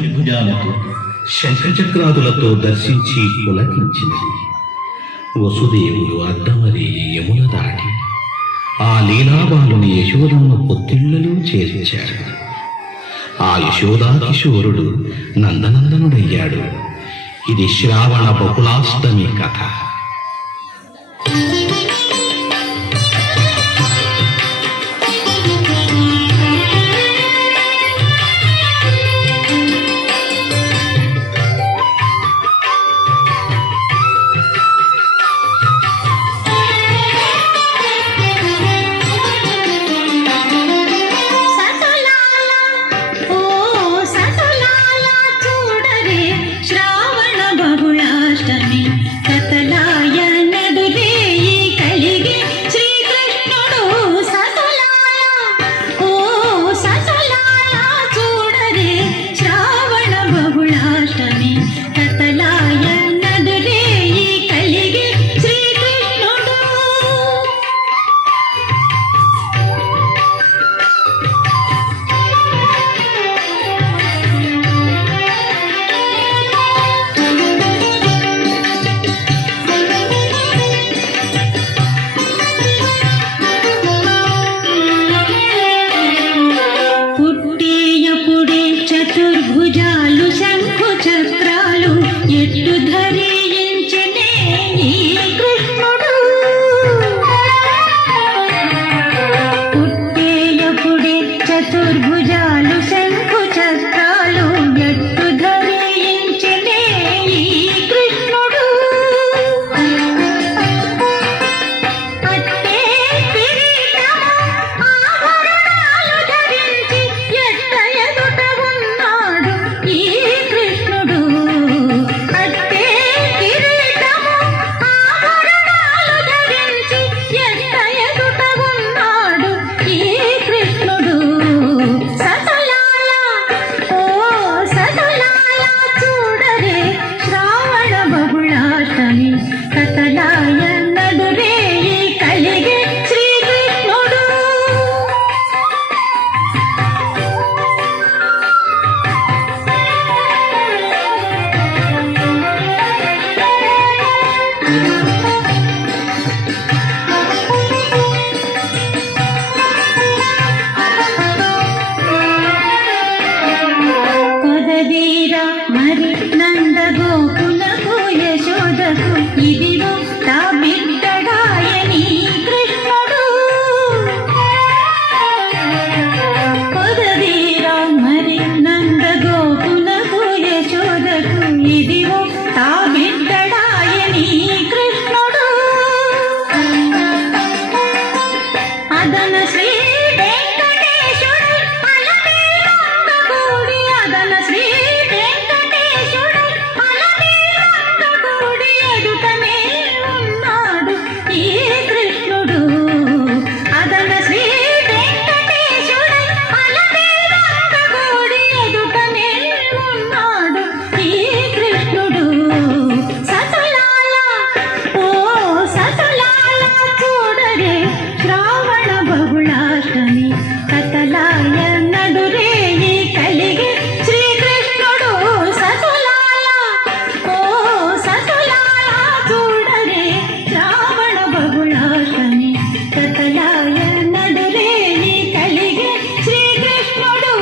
చతుర్భుజాలతో శంఖచక్రాదులతో దర్శించి పులకించినది. వసుదేవుడు అద్దమరి యమున దాటి ఆ లీలాబాలుని యశోదమ్మ పొత్తిళ్లలో చేర్చాడు. ఆ యశోదాకిశోరుడు నందనందనుడయ్యాడు. ఇది శ్రావణ బహుళాష్టమి కథ. చతుర్భుజాలు శంఖు చక్రాలు ఎట్టు ధరించనే ఈ కృష్ణుడు. పుట్టేయపుడే చతుర్భుజాలు శంఖు చక్రాలు ఎట్టు ధరించనే ఈ కృష్ణుడు. అట్టే కిరీటము ఆభరణాలు ధరించి ఎట్ట ఎదుట ఉన్నాడు ఈ కృష్ణుడు. అట్టే కిరీటము ఆభరణాలు ధరించి ఎట్ట ఎదుట ఉన్నాడు ఈ కృష్ణుడు. సతలాల ఓ సతలాల చూడరే శ్రావణ బహుళాష్టమి కథలాయ నడురే కలిగే శ్రీకృష్ణుడు. కొదవీరా మరి నందగోకులకు యశోదకు ఇదిగో తా బిడ్డడాయని కృష్ణుడు. కొదవీరా మరి నందగోకులకు యశోదకు ఇదిగో తా బిడ్డడాయని కృష్ణుడు. అదన శ్రీ వెంకటేశుడు అలమేలంగకూడి అదన శ్రీ వెంకటేశుడు అలమేలంగకూడి ఎదుటనే ఉన్నాడు ఈ కృష్ణుడు. అదన శ్రీ వెంకటేశుడు అలమేలంగకూడి ఎదుటనే ఉన్నాడు ఈ కృష్ణుడు. సతలాల ఓ సతలాల చూడరే శ్రావణ బహుళాష్టమి కథలాయ నడురే కలిగే శ్రీకృష్ణుడు. సతలాల ఓ సతలాల చూడరే శ్రావణ బహుళాష్టమి కథలాయ నడురే కలిగే శ్రీకృష్ణుడు.